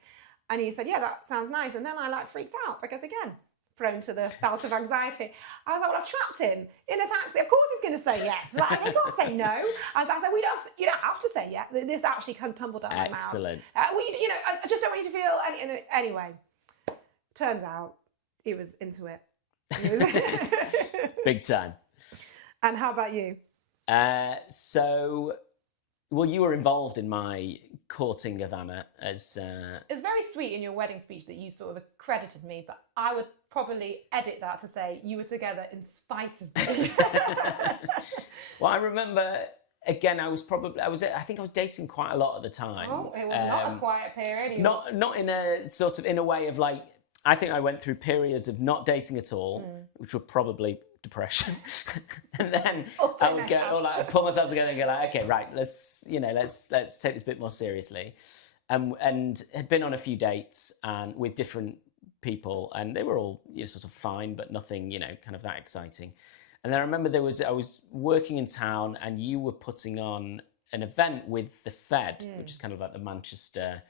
And he said, yeah, that sounds nice. And then I like freaked out because, again, prone to the bout of anxiety. I was like, well, I trapped him in a taxi. Of course he's going to say yes. Like, he can't say no. I said, you don't have to say yes. This actually kind of tumbled out of my mouth. Excellent. You know, I just don't want you to feel anyway. Turns out he was into it. Big time. And how about you? Well, you were involved in my courting of Anna as... It's very sweet in your wedding speech that you sort of accredited me, but I would probably edit that to say you were together in spite of me. Well, I remember, again, I think I was dating quite a lot at the time. Oh, it was not a quiet period. Not in a way of like, I think I went through periods of not dating at all, which were probably depression. And then also I would go, I'd pull myself together and go like, okay, right, let's take this a bit more seriously. And had been on a few dates and with different people, and they were all sort of fine, but nothing, kind of that exciting. And then I remember I was working in town, and you were putting on an event with the Fed, which is kind of like the Manchester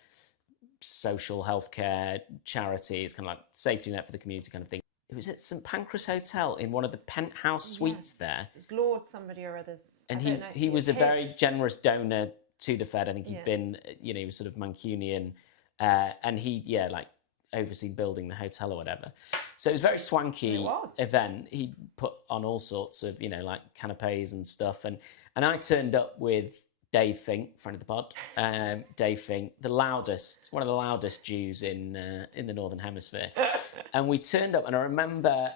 social healthcare charity. It's kind of like safety net for the community kind of thing. It was at St Pancras Hotel in one of the penthouse suites there. It was Lord somebody or others. And he was a very generous donor to the Fed. I think he'd been, he was sort of Mancunian, and he, overseen building the hotel or whatever. So it was a very swanky event. He put on all sorts of, like canapes and stuff. And I turned up with Dave Fink, friend of the pod. Dave Fink, one of the loudest Jews in the Northern Hemisphere. And we turned up, and I remember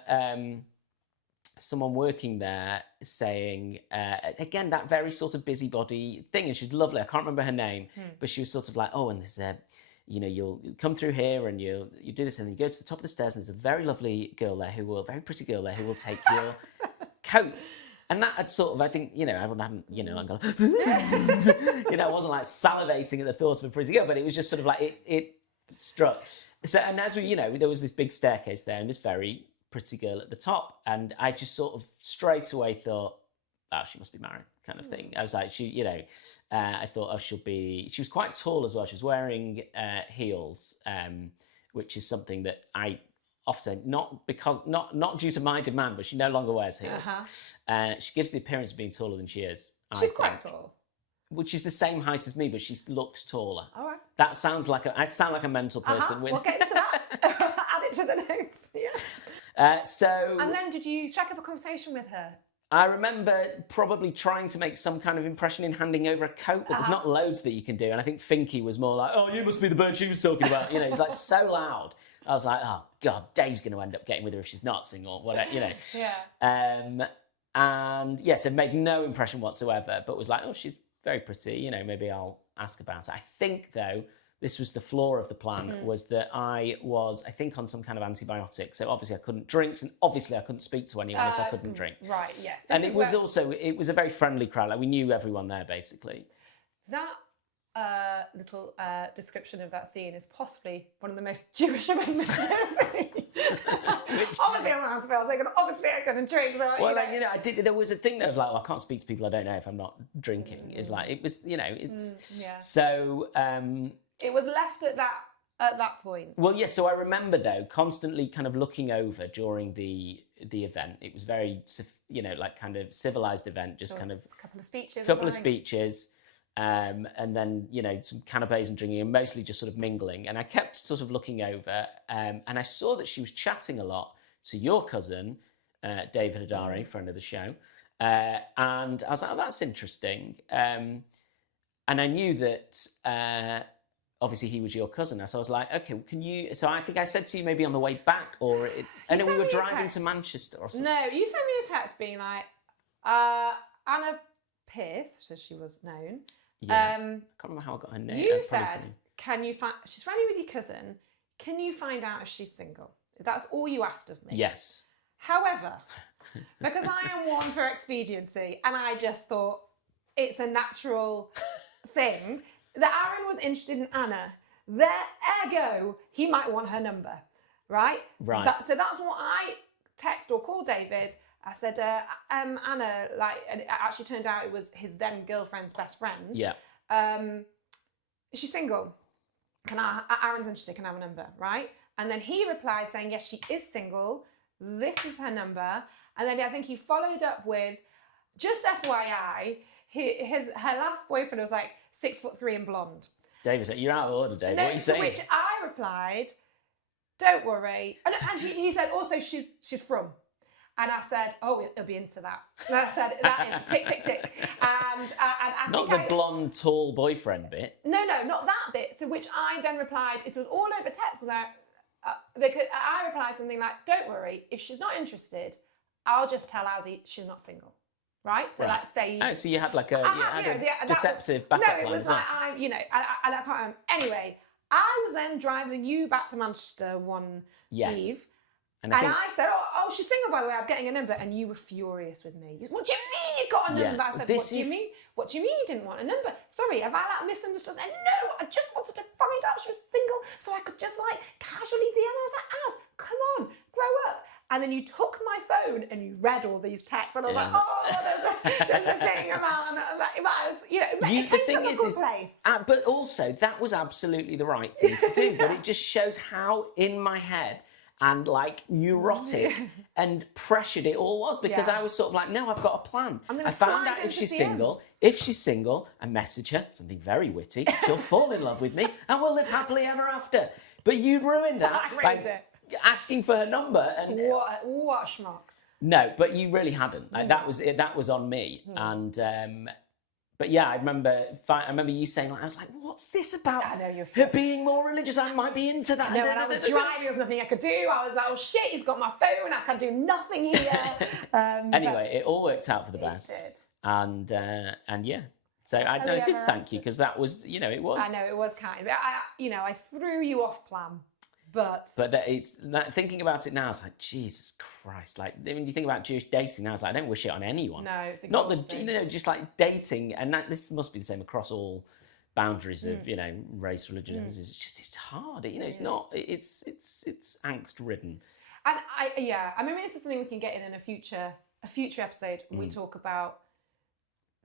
someone working there saying, again, that very sort of busybody thing, and she's lovely. I can't remember her name, but she was sort of like, oh, and there's you'll come through here and you do this, and then you go to the top of the stairs, and there's a very lovely girl there very pretty girl there who will take your coat. And that had sort of, I think, everyone hadn't, like gone, I wasn't like salivating at the thought of a pretty girl, but it was just sort of like, it struck. So, and as we, there was this big staircase there and this very pretty girl at the top. And I just sort of straight away thought, oh, she must be married kind of thing. I was like, I thought, oh, she was quite tall as well. She was wearing heels, which is something that I often, not due to my demand, but she no longer wears heels. She gives the appearance of being taller than she is. She's quite tall. Which is the same height as me, but she looks taller. All right. That sounds like I sound like a mental person. We'll get into that. Add it to the notes. Yeah. And then did you strike up a conversation with her? I remember probably trying to make some kind of impression in handing over a coat, but there's not loads that you can do. And I think Finky was more like, oh, you must be the bird she was talking about. He's like so loud. I was like, oh God, Dave's going to end up getting with her if she's not single, whatever, Yeah. And yes, it made no impression whatsoever, but was like, oh, she's very pretty, maybe I'll ask about it. I think, though, this was the flaw of the plan, was that I was, I think, on some kind of antibiotic. So obviously I couldn't drink, and obviously I couldn't speak to anyone if I couldn't drink. Right, yes. And it was a very friendly crowd. Like, we knew everyone there, basically. That little description of that scene is possibly one of the most Jewish amendments I've seen. Obviously I'm on antibiotic, and obviously I couldn't drink. So, well, I did. There was a thing there of like, well, I can't speak to people I don't know if I'm not drinking. It's like, it was, it's... So... it was left at that point. Well, yeah, so I remember, though, constantly kind of looking over during the event. It was very, like kind of civilised event, just kind of... A couple of speeches. And then, some canapes and drinking, and mostly just sort of mingling. And I kept sort of looking over, and I saw that she was chatting a lot to your cousin, David Hadari, friend of the show. And I was like, oh, that's interesting. And I knew that... obviously he was your cousin. So I was like, okay, can you... So I think I said to you maybe on the way back, or... And then we were driving to Manchester or something. No, you sent me a text being like, Anna Pierce, as she was known, Yeah. I can't remember how I got her name. You said, "Can you find? She's friendly with your cousin. Can you find out if she's single?" That's all you asked of me. Yes. However, because I am one for expediency, and I just thought it's a natural thing that Arron was interested in Anna. Ergo, he might want her number, right? Right. So that's what I text or call David. I said, Anna, like, and it actually turned out it was his then girlfriend's best friend. Yeah. Is she single? Aaron's interested, can I have a number, right? And then he replied saying, yes, she is single. This is her number. And then I think he followed up with, just FYI, her last boyfriend was like 6'3" and blonde. David, you're out of order, David. What are you saying? To which I replied, don't worry. And he said, also, she's from. And I said, oh, he'll be into that. And I said, that is tick, tick, tick. And I not think the blonde, tall boyfriend bit. No, not that bit. To which I then replied, it was all over text because I replied something like, don't worry, if she's not interested, I'll just tell Azzy she's not single. Right? So like say... Oh, so you had like a deceptive backup line. No, it was like, I can't remember. Anyway, I was then driving you back to Manchester one eve. And I said, oh, she's single, by the way, I'm getting a number. And you were furious with me. What do you mean you got a number? I said, what do you mean? What do you mean you didn't want a number? Sorry, have I misunderstood? And no, I just wanted to find out she was single so I could just like casually DM. I was like, come on, grow up. And then you took my phone and you read all these texts. And I was like, there's a thing about... it came from a good place. But also, that was absolutely the right thing to do. But it just shows how in my head... and like neurotic and pressured it all was, because I was sort of like, no, I've got a plan. I found out if she's single. If she's single, I message her, something very witty, she'll fall in love with me and we'll live happily ever after. But you ruined that by asking for her number. And what a schmuck. No, but you really hadn't. Like, that was on me. And but yeah, I remember you saying, like, I was like, what's this about? I know, you're her being more religious. I might be into that. No, when I was driving, there was nothing I could do. I was like, oh shit, he's got my phone. I can do nothing here. Anyway, it all worked out for the best. It did. And yeah. So I did thank you, because that was, it was. I know, it was kind. But I threw you off plan. But thinking about it now, it's like, Jesus Christ. Like, when you think about Jewish dating now, it's like, I don't wish it on anyone. No, it's exhausting. Not just like dating, and this must be the same across all boundaries of, race, religion. It's hard. It's not. It's angst ridden. And maybe this is something we can get in a future episode when we talk about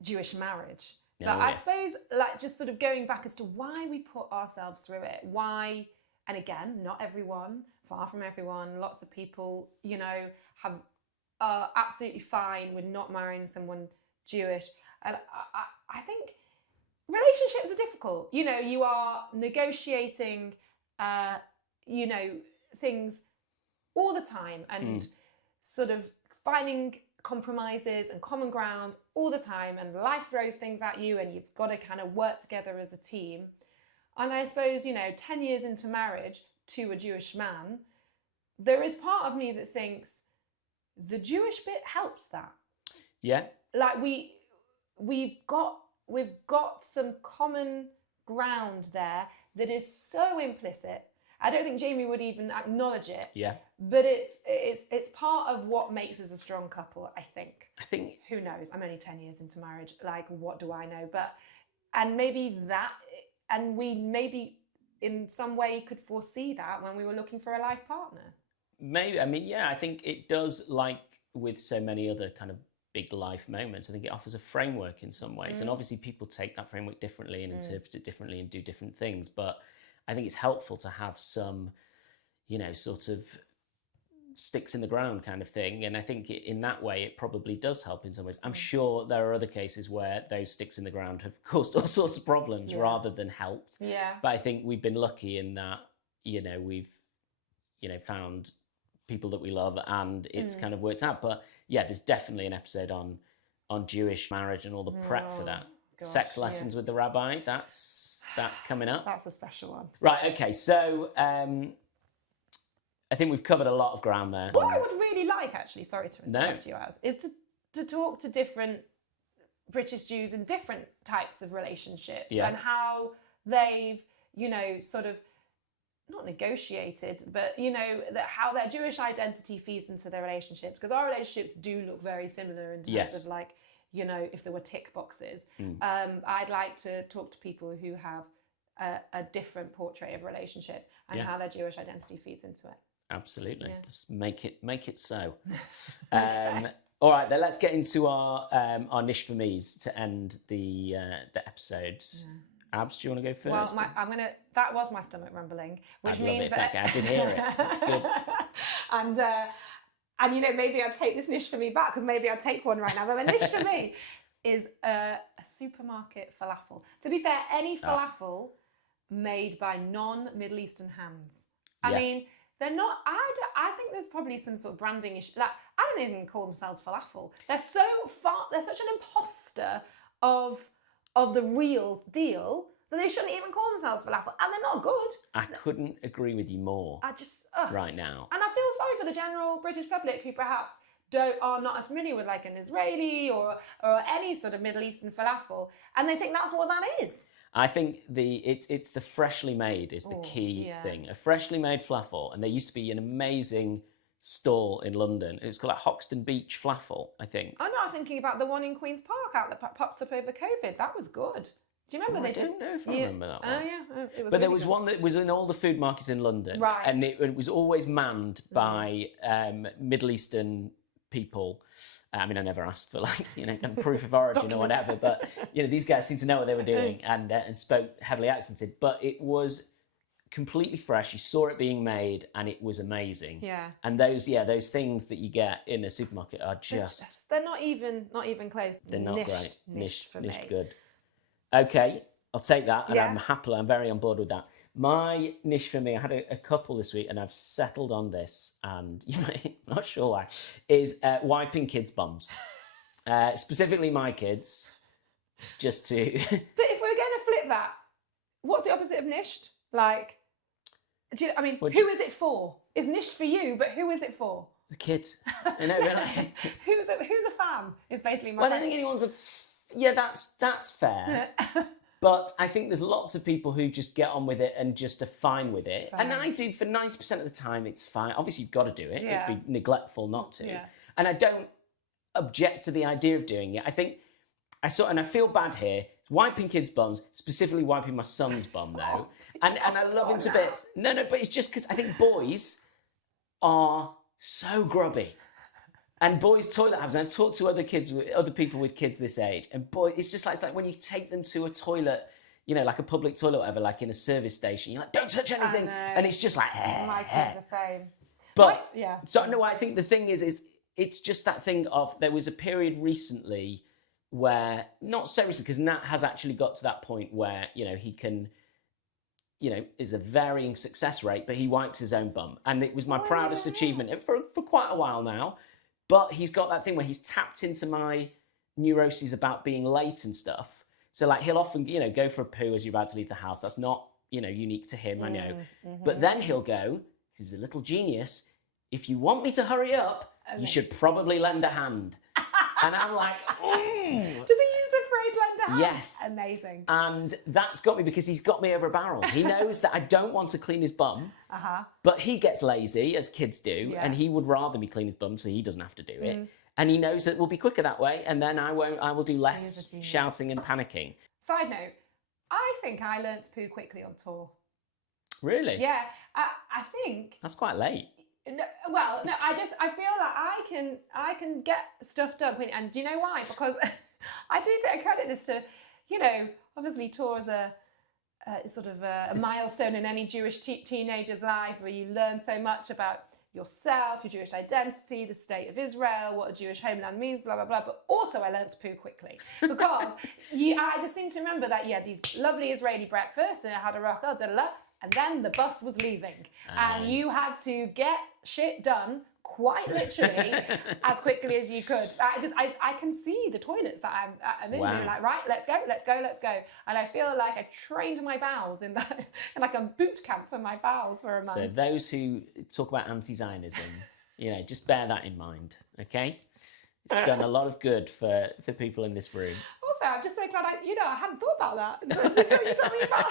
Jewish marriage. But I suppose, like, just sort of going back as to why we put ourselves through it, why. And again, not everyone, far from everyone. Lots of people, are absolutely fine with not marrying someone Jewish. And I think relationships are difficult. You are negotiating, things all the time and sort of finding compromises and common ground all the time. And life throws things at you and you've got to kind of work together as a team. And I suppose, 10 years into marriage to a Jewish man, there is part of me that thinks the Jewish bit helps that. Yeah. Like we've got some common ground there that is so implicit. I don't think Jamie would even acknowledge it. Yeah. But it's part of what makes us a strong couple, I think. Who knows? I'm only 10 years into marriage. Like, what do I know? And maybe that... And we maybe in some way could foresee that when we were looking for a life partner. Maybe. I mean, yeah, I think it does, like with so many other kind of big life moments, I think it offers a framework in some ways. And obviously people take that framework differently and interpret it differently and do different things. But I think it's helpful to have some, sort of sticks in the ground kind of thing. And I think in that way, it probably does help in some ways. I'm sure there are other cases where those sticks in the ground have caused all sorts of problems rather than helped. Yeah. But I think we've been lucky in that, we've, found people that we love and it's kind of worked out. But yeah, there's definitely an episode on Jewish marriage and all the prep for that. Gosh, Sex lessons with the rabbi. That's coming up. That's a special one. Right. Okay. So, I think we've covered a lot of ground there. What I would really like, actually, sorry to interrupt you, is to talk to different British Jews in different types of relationships Yeah. and how they've, you know, sort of not negotiated, but, you know, that how their Jewish identity feeds into their relationships, because our relationships do look very similar in terms Yes. of, like, you know, if there were tick boxes. Mm. I'd like to talk to people who have a different portrait of relationship and Yeah. how their Jewish identity feeds into it. Absolutely. Yeah. Just make it so. Okay. All right, then let's get into our Nisht for me's to end the episode. Yeah. Abs, do you want to go first? Well, that was my stomach rumbling, which I love means it. that I did hear it. It's good. And you know, maybe I'd take this Nisht for me back, because maybe I'd take one right now. But the Nisht for me is a supermarket falafel. To be fair, any falafel made by non-Middle Eastern hands. I mean, they're not. I think there's probably some sort of branding issue. Like, I don't even call themselves falafel. They're so far. They're such an imposter of the real deal that they shouldn't even call themselves falafel, and they're not good. I couldn't agree with you more. I just right now. And I feel sorry for the general British public who perhaps are not as familiar with, like, an Israeli or any sort of Middle Eastern falafel, and they think that's what that is. I think it's the freshly made is the key thing. A freshly made falafel, and there used to be an amazing stall in London. It was called like Hoxton Beach Falafel, I think. Oh no, I was thinking about the one in Queen's Park out that popped up over COVID. That was good. Do you remember I don't know if I remember that one. Oh yeah, it was. But there really was good. one that was in all the food markets in London, Right. and it was always manned by Middle Eastern people. I mean, I never asked for, like, you know, kind of proof of origin or whatever, but, you know, these guys seemed to know what they were doing and spoke heavily accented. But it was completely fresh. You saw it being made, and it was amazing. Yeah. And those things that you get in a supermarket are just they're not even close. they're not Nisht, great. Nisht for me. Good. Okay, I'll take that, and Yeah. I'm very on board with that. My Nisht for me, I had a couple this week, and I've settled on this, and you may not sure why, is wiping kids' bums. Specifically my kids, just to... But if we're going to flip that, what's the opposite of Nisht? Like, who is it for? Is Nisht for you, but who is it for? The kids. You know, like... who's a fan, is basically my Well, I don't question. think anyone's yeah, that's fair. But I think there's lots of people who just get on with it and just are fine with it. Fine. And I do, for 90% of the time, it's fine. Obviously, you've got to do it. Yeah. It'd be neglectful not to. Yeah. And I don't object to the idea of doing it. I think I feel bad here, wiping kids' bums, specifically wiping my son's bum, though. And I love him to bits. No, but it's just because I think boys are so grubby. And boys' toilet habits, and I've talked to other people with kids this age, and boy, it's like when you take them to a toilet, you know, like a public toilet or whatever, like in a service station, you're like, don't touch anything. And it's just like, My kids the same. But, yeah. So, no, I think the thing is it's just that thing of, there was a period recently where, not so recently, because Nat has actually got to that point where, you know, he can, you know, is a varying success rate, but he wipes his own bum. And it was my proudest achievement for quite a while now. But he's got that thing where he's tapped into my neuroses about being late and stuff. So, like, he'll often, you know, go for a poo as you're about to leave the house. That's not, you know, unique to him, I know. Mm-hmm. But then he'll go, he's a little genius, if you want me to hurry up, you should probably lend a hand. And I'm like, Does he use the phrase lend a hand? Yes. Amazing. And that's got me, because he's got me over a barrel. He knows that I don't want to clean his bum, but he gets lazy, as kids do, and he would rather me clean his bum so he doesn't have to do it. And he knows that we'll be quicker that way, and then I will do less shouting and panicking. Side note, I think I learnt to poo quickly on tour. Really? Yeah, I think... That's quite late. No, I feel that I can get stuff done quickly. And do you know why? Because I do think I credit this to, you know, obviously tour is a sort of a milestone in any Jewish teenager's life, where you learn so much about yourself, your Jewish identity, the state of Israel, what a Jewish homeland means, blah, blah, blah. But also I learned to poo quickly, because I just seem to remember that you had these lovely Israeli breakfasts, and I had a rachel, and then the bus was leaving, and you had to get shit done quite literally as quickly as you could. I can see the toilets that I'm in. Wow. Being like, right, let's go. And I feel like I trained my bowels in like a boot camp for my bowels for a month. So those who talk about anti-Zionism, you know, just bear that in mind, okay? It's done a lot of good for people in this room. Also, I'm just so glad I hadn't thought about that until you told me about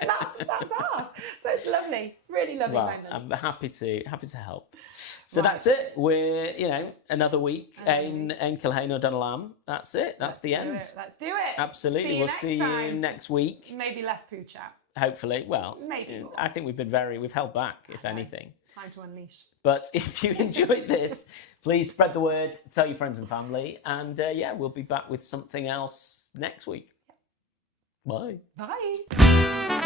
that's ours. So it's lovely, really lovely moment. I'm happy to help. So that's it. We're another week in Kilhane or Lam. That's it. That's the end. Let's do it. Absolutely. We'll see you next week. Maybe less poo chat. Hopefully. Well, maybe more. I think we've held back, if anything. Time to unleash. But if you enjoyed this, please spread the word, tell your friends and family, and we'll be back with something else next week. Bye. Bye.